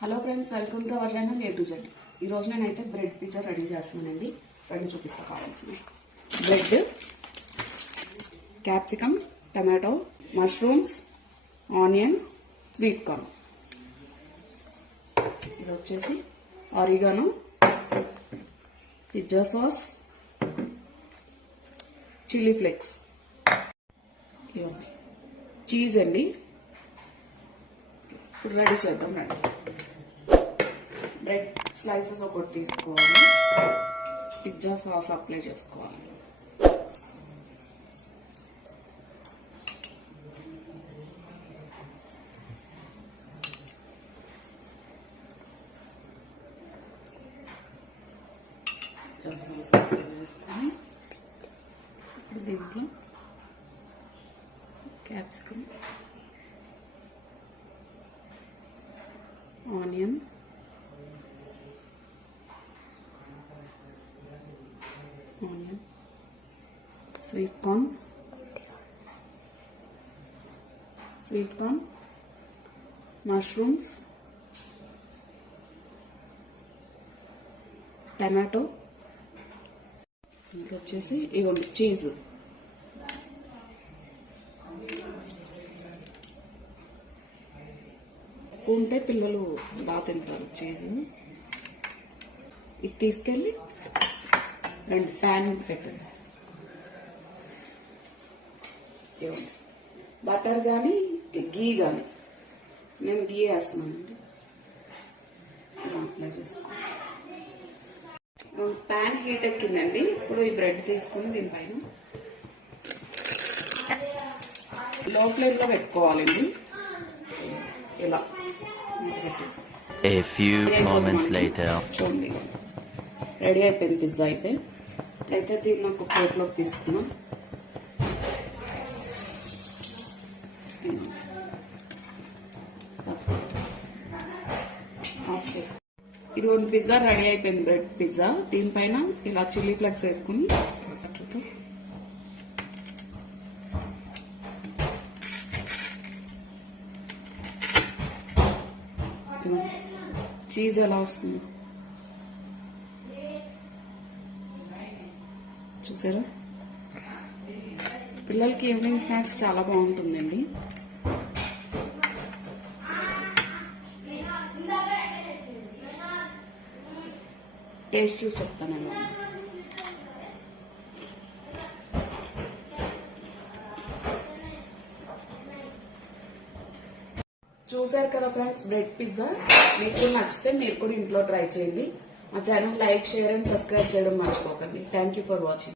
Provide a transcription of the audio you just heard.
Hello friends, welcome to our channel A to Z. ఈ రోజు నేనైతే బ్రెడ్ పిజ్జా రెడీ చేస్తున్నానండి. రెడీ చూపిస్తా కావాల్సింది. Bread, capsicum, tomato, mushrooms, onion, sweet corn. ఇది వచ్చేసి oregano, pizza sauce, chilli flakes, ఇవ్వండి చీజ్ అండి. ఇప్పుడు రెడీ చేద్దాం. రండి. బ్రెడ్ స్లైసెస్ ఒకటి తీసుకోవాలి. పిజ్జా సాస్ అప్లై చేసుకోవాలి. పిజ్జా సాస్ అప్లై చేసుకొని ఇప్పుడు దీంట్లో capsicum, onion, sweet corn, mushrooms, tomato, ఇంకా వచ్చేసి ఇగోండి చీజ్. ఉంటే పిల్లలు బాగా తింటారు చీజ్. ఇది తీసుకెళ్ళి రెండు ప్యాన్ పెట్టండి. బటర్ కానీ గీ కానీ, నేను గీ వేస్తున్నానండి. అప్లై చేసుకోండి. ప్యాన్ హీట్ ఎక్కిందండి. ఇప్పుడు ఈ బ్రెడ్ తీసుకుని దీనిపైన లో ఫ్లేమ్లో పెట్టుకోవాలండి. ఇలా A few moments later. చూడండి, రెడీ అయిపోయింది పిజ్జా. అయితే దీన్ని ఒక ప్లేట్లోకి తీసుకున్నాం. ఇది ఒక పిజ్జా రెడీ అయిపోయింది, బ్రెడ్ పిజ్జా. దీనిపైన ఇలా చిల్లీ ఫ్లేక్స్ వేసుకుని చీజ్ ఎలా వస్తుంది చూసారా? పిల్లలకి ఈవినింగ్ స్నాక్స్ చాలా బాగుంటుందండి. టేస్ట్ చూసి చెప్తాను. చూసారు కదా ఫ్రెండ్స్, బ్రెడ్ పిజ్జా. మీకు నచ్చితే మీరు కూడా ఇంట్లో ట్రై చేయండి. మా channel like, share and subscribe చేయడం మర్చిపోకండి. Thank you for watching.